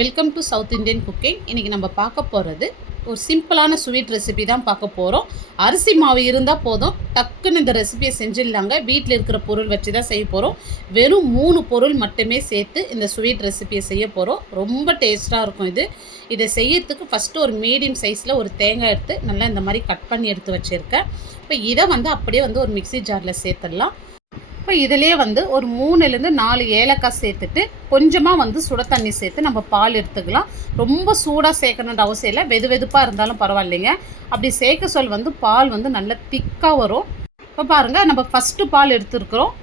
Welcome to south Indian cooking. இன்றைக்கி நம்ம பார்க்க போகிறது ஒரு சிம்பிளான ஸ்வீட் ரெசிபி தான் பார்க்க போகிறோம். அரிசி மாவு இருந்தால் போதும், டக்குன்னு இந்த ரெசிபியை செஞ்சிடலாங்க. வீட்டில் இருக்கிற பொருள் வச்சு தான் செய்ய போகிறோம். வெறும் 3 பொருள் மட்டுமே சேர்த்து இந்த ஸ்வீட் ரெசிபியை செய்ய போகிறோம். ரொம்ப டேஸ்ட்டாக இருக்கும் இது. இதை செய்யறதுக்கு ஃபஸ்ட்டு ஒரு மீடியம் சைஸில் ஒரு தேங்காய் எடுத்து நல்லா இந்த மாதிரி கட் பண்ணி எடுத்து வச்சுருக்கேன். இப்போ இதை அப்படியே ஒரு மிக்ஸி ஜாரில் சேர்த்துடலாம். இப்போ இதிலே ஒரு 3லேருந்து 4 ஏலக்காய் சேர்த்துட்டு கொஞ்சமாக சுட தண்ணி சேர்த்து நம்ம பால் எடுத்துக்கலாம். ரொம்ப சூடாக சேர்க்கணுன்ற அவசியம் இல்லை, வெது வெதுப்பாக இருந்தாலும் பரவாயில்லைங்க. அப்படி சேர்க்க பால் நல்லா திக்காக வரும். இப்போ பாருங்கள், நம்ம ஃபஸ்ட்டு பால் எடுத்துருக்குறோம்.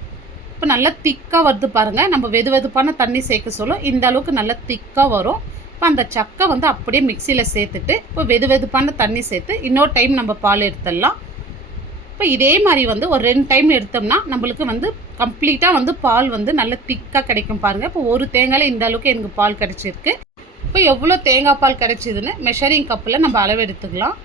இப்போ நல்லா திக்காக வருது பாருங்கள். நம்ம வெது வெதுப்பான தண்ணி சேர்க்க இந்த அளவுக்கு நல்லா திக்காக வரும். இப்போ அந்த சக்கை அப்படியே மிக்சியில் சேர்த்துட்டு இப்போ வெது வெதுப்பான தண்ணி சேர்த்து இன்னொரு டைம் நம்ம பால் எடுத்துடலாம். இப்போ இதே மாதிரி ஒரு 2 டைம் எடுத்தோம்னா நம்மளுக்கு கம்ப்ளீட்டாக பால் நல்லா திக்காக கிடைக்கும் பாருங்கள். இப்போ ஒரு தேங்காயில் இந்த அளவுக்கு எனக்கு பால் கிடச்சிருக்கு. இப்போ எவ்வளோ தேங்காய் பால் கிடைச்சிதுன்னு மெஷரிங் கப்பில் நம்ம அளவு எடுத்துக்கலாம்.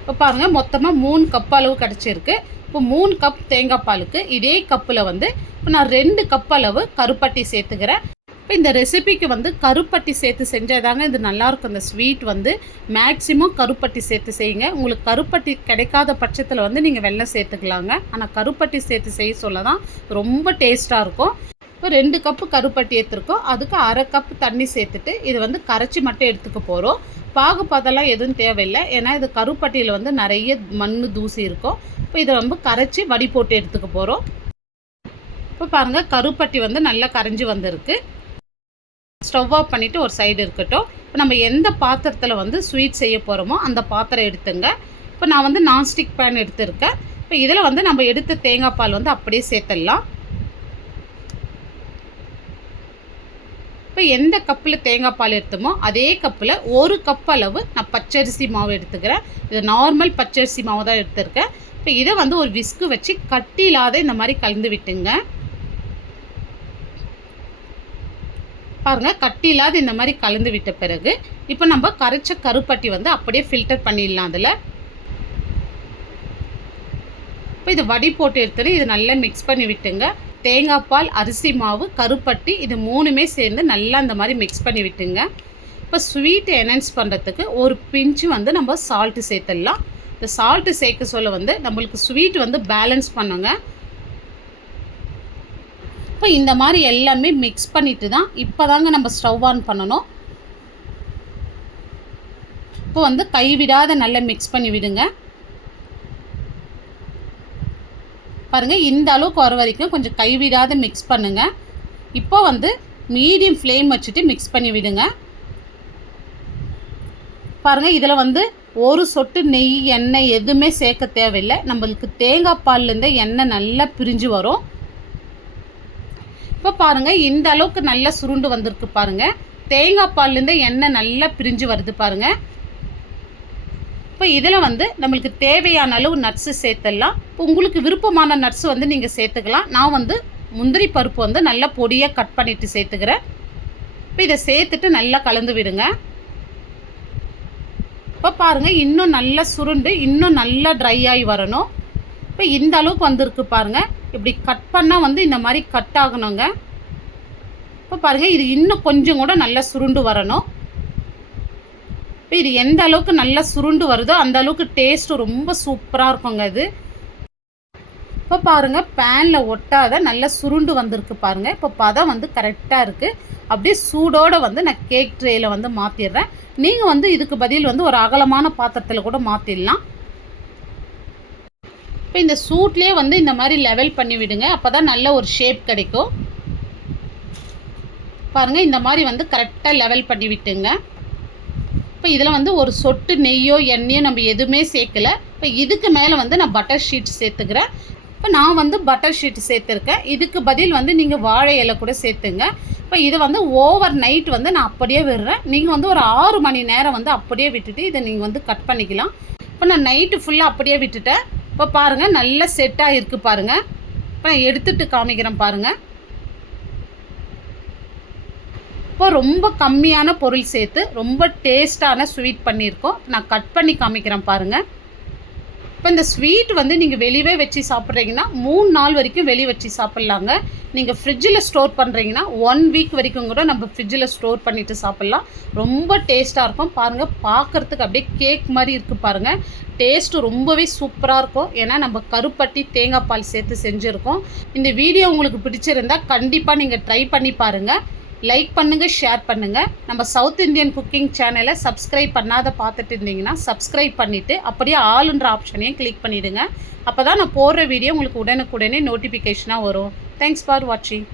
இப்போ பாருங்கள், மொத்தமாக 3 கப் அளவு கிடச்சிருக்கு. இப்போ 3 கப் தேங்காய் பாலுக்கு இதே கப்பில் இப்போ நான் 2 கப் அளவு கருப்பட்டி சேர்த்துக்கிறேன். இப்போ இந்த ரெசிபிக்கு கருப்பட்டி சேர்த்து செஞ்சாதாங்க இது நல்லாயிருக்கும். இந்த ஸ்வீட் மேக்ஸிமம் கருப்பட்டி சேர்த்து செய்யுங்க. உங்களுக்கு கருப்பட்டி கிடைக்காத பட்சத்தில் நீங்கள் வெல்லம் சேர்த்துக்கலாங்க. ஆனால் கருப்பட்டி சேர்த்து செய்ய சொல்ல தான் ரொம்ப டேஸ்ட்டாக இருக்கும். இப்போ 2 கப்பு கருப்பட்டி எடுத்துருக்கோம். அதுக்கு 1/2 கப் தண்ணி சேர்த்துட்டு இது கரைச்சி மட்டும் எடுத்துக்க போகிறோம். பாகுபாதெல்லாம் எதுவும் தேவையில்லை, ஏன்னா இது கருப்பட்டியில் நிறைய மண் தூசி இருக்கும். இப்போ இதை கரைச்சி வடி போட்டு எடுத்துக்க போகிறோம். இப்போ பாருங்கள், கருப்பட்டி நல்லா கரைஞ்சி வந்திருக்கு. ஸ்டவ் ஆஃப் பண்ணிவிட்டு ஒரு சைடு இருக்கட்டும். இப்போ நம்ம எந்த பாத்திரத்தில் ஸ்வீட் செய்ய போகிறோமோ அந்த பாத்திரம் எடுத்துங்க. இப்போ நான் நான்ஸ்டிக் பேன் எடுத்துருக்கேன். இப்போ இதில் நம்ம எடுத்த தேங்காய் பால் அப்படியே சேர்த்துடலாம். இப்போ எந்த கப்பில் தேங்காய் பால் எடுத்தோமோ அதே கப்பில் 1 கப் அளவு நான் பச்சரிசி மாவு எடுத்துக்கிறேன். இது நார்மல் பச்சரிசி மாவு தான் எடுத்துருக்கேன். இப்போ இதை ஒரு விஸ்கு வச்சு கட்டி இல்லாத இந்த மாதிரி கலந்து விட்டுங்க. பாருங்கள், கட்டி இல்லாத இந்த மாதிரி கலந்து விட்ட பிறகு இப்போ நம்ம கரைச்ச கருப்பட்டி அப்படியே ஃபில்டர் பண்ணிடலாம். அதில் இப்போ இது வடி போட்டு எடுத்துட்டு இது நல்லா மிக்ஸ் பண்ணி விட்டுங்க. தேங்காய் பால், அரிசி மாவு, கருப்பட்டி இது 3மே சேர்ந்து நல்லா இந்த மாதிரி மிக்ஸ் பண்ணி விட்டுங்க. இப்போ ஸ்வீட் என்ஹான்ஸ் பண்ணுறதுக்கு ஒரு பிஞ்சு நம்ம சால்ட்டு சேர்த்துடலாம். இந்த சால்ட்டு சேர்க்க சொல்ல நம்மளுக்கு ஸ்வீட் பேலன்ஸ் பண்ணுங்க. இப்போ இந்த மாதிரி எல்லாமே மிக்ஸ் பண்ணிவிட்டு தான் இப்போ தாங்க நம்ம ஸ்டவ் ஆன் பண்ணணும். இப்போ கைவிடாத நல்லா மிக்ஸ் பண்ணி விடுங்க. பாருங்கள், இந்த அளவுக்கு வர வரைக்கும் கொஞ்சம் கைவிடாத மிக்ஸ் பண்ணுங்கள். இப்போ மீடியம் ஃப்ளேம் வச்சுட்டு மிக்ஸ் பண்ணி விடுங்க. பாருங்கள், இதில் ஒரு சொட்டு நெய், எண்ணெய் எதுவுமே சேர்க்க தேவையில்லை. நம்மளுக்கு தேங்காய் பால்லேருந்து எண்ணெய் நல்லா பிரிஞ்சு வரும். இப்போ பாருங்கள், இந்த அளவுக்கு நல்லா சுருண்டு வந்திருக்கு பாருங்கள். தேங்காய் பால்லேருந்து எண்ணெய் நல்லா பிரிஞ்சு வருது பாருங்கள். இப்போ இதில் நம்மளுக்கு தேவையான அளவு நட்ஸு சேர்த்துடலாம். இப்போ உங்களுக்கு விருப்பமான நட்ஸ் நீங்கள் சேர்த்துக்கலாம். நான் முந்திரி பருப்பு நல்லா பொடியாக கட் பண்ணிவிட்டு சேர்த்துக்கிறேன். இப்போ இதை சேர்த்துட்டு நல்லா கலந்து விடுங்க. இப்போ பாருங்கள், இன்னும் நல்லா சுருண்டு இன்னும் நல்லா ட்ரை ஆகி வரணும். இப்போ இந்த அளவுக்கு வந்திருக்கு பாருங்கள். இப்படி கட் பண்ணால் இந்த மாதிரி கட் ஆகணுங்க. இப்போ பாருங்கள், இது இன்னும் கொஞ்சம் கூட நல்லா சுருண்டு வரணும். இப்போ இது எந்த அளவுக்கு நல்லா சுருண்டு வருதோ அந்த அளவுக்கு டேஸ்ட்டு ரொம்ப சூப்பராக இருக்குங்க இது. இப்போ பாருங்கள், பேனில் ஒட்டாத நல்லா சுருண்டு வந்திருக்கு பாருங்கள். இப்போ பதம் கரெக்டாக இருக்குது. அப்படியே சூடோடு நான் கேக் ட்ரேயில் மாற்றிடுறேன். நீங்கள் இதுக்கு பதில் ஒரு அகலமான பாத்திரத்தில் கூட மாற்றிடலாம். இப்போ இந்த சூட்லேயே இந்த மாதிரி லெவல் பண்ணி விடுங்க. அப்போ தான் நல்ல ஒரு ஷேப் கிடைக்கும். பாருங்கள், இந்த மாதிரி கரெக்டாக லெவல் பண்ணி விட்டுங்க. இப்போ இதில் ஒரு சொட்டு நெய்யோ எண்ணெயோ நம்ம எதுவுமே சேர்க்கலை. இப்போ இதுக்கு மேலே நான் பட்டர் ஷீட் சேர்த்துக்கிறேன். இப்போ நான் பட்டர் ஷீட் சேர்த்துருக்கேன். இதுக்கு பதில் நீங்கள் வாழை இலை கூட சேர்த்துங்க. இப்போ இது ஓவர் நைட் நான் அப்படியே விடுறேன். நீங்கள் ஒரு 6 மணி நேரம் அப்படியே விட்டுட்டு இதை நீங்கள் கட் பண்ணிக்கலாம். இப்போ நான் நைட்டு ஃபுல்லாக அப்படியே விட்டுட்டேன். இப்போ பாருங்கள், நல்லா செட் ஆகிருக்கு பாருங்கள். இப்போ நான் எடுத்துகிட்டு காமிக்கிறேன் பாருங்கள். இப்போ ரொம்ப கம்மியான பொருள் சேர்த்து ரொம்ப டேஸ்ட்டான ஸ்வீட் பண்ணியிருக்கோம். நான் கட் பண்ணி காமிக்கிறேன் பாருங்கள். இப்போ இந்த ஸ்வீட் வந்து நீங்கள் வெளியவே வச்சு சாப்பிட்றீங்கன்னா 3 நாள் வரைக்கும் வெளியே வச்சு சாப்பிட்லாங்க. நீங்கள் ஃப்ரிட்ஜில் ஸ்டோர் பண்ணுறீங்கன்னா 1 வீக் வரைக்கும் கூட நம்ம ஃப்ரிட்ஜில் ஸ்டோர் பண்ணிவிட்டு சாப்பிட்லாம். ரொம்ப டேஸ்ட்டாக இருக்கும். பாருங்கள், பார்க்குறதுக்கு அப்படியே கேக் மாதிரி இருக்குது பாருங்கள். டேஸ்ட்டு ரொம்பவே சூப்பராக இருக்கும். ஏன்னா நம்ம கருப்பட்டி தேங்காய் பால் சேர்த்து செஞ்சுருக்கோம். இந்த வீடியோ உங்களுக்கு பிடிச்சிருந்தா கண்டிப்பாக நீங்கள் ட்ரை பண்ணி பாருங்கள். லைக் பண்ணுங்கள், ஷேர் பண்ணுங்கள். நம்ம சவுத் இந்தியன் குக்கிங் சேனலை சப்ஸ்கிரைப் பண்ணாத பார்த்துட்டு இருந்தீங்கன்னா சப்ஸ்கிரைப் பண்ணிவிட்டு அப்படியே ஆளுன்ற ஆப்ஷனையும் கிளிக் பண்ணிவிடுங்க. அப்போ தான் நான் போடுற வீடியோ உங்களுக்கு உடனுக்குடனே நோட்டிஃபிகேஷனாக வரும். தேங்க்ஸ் ஃபார் வாட்சிங்.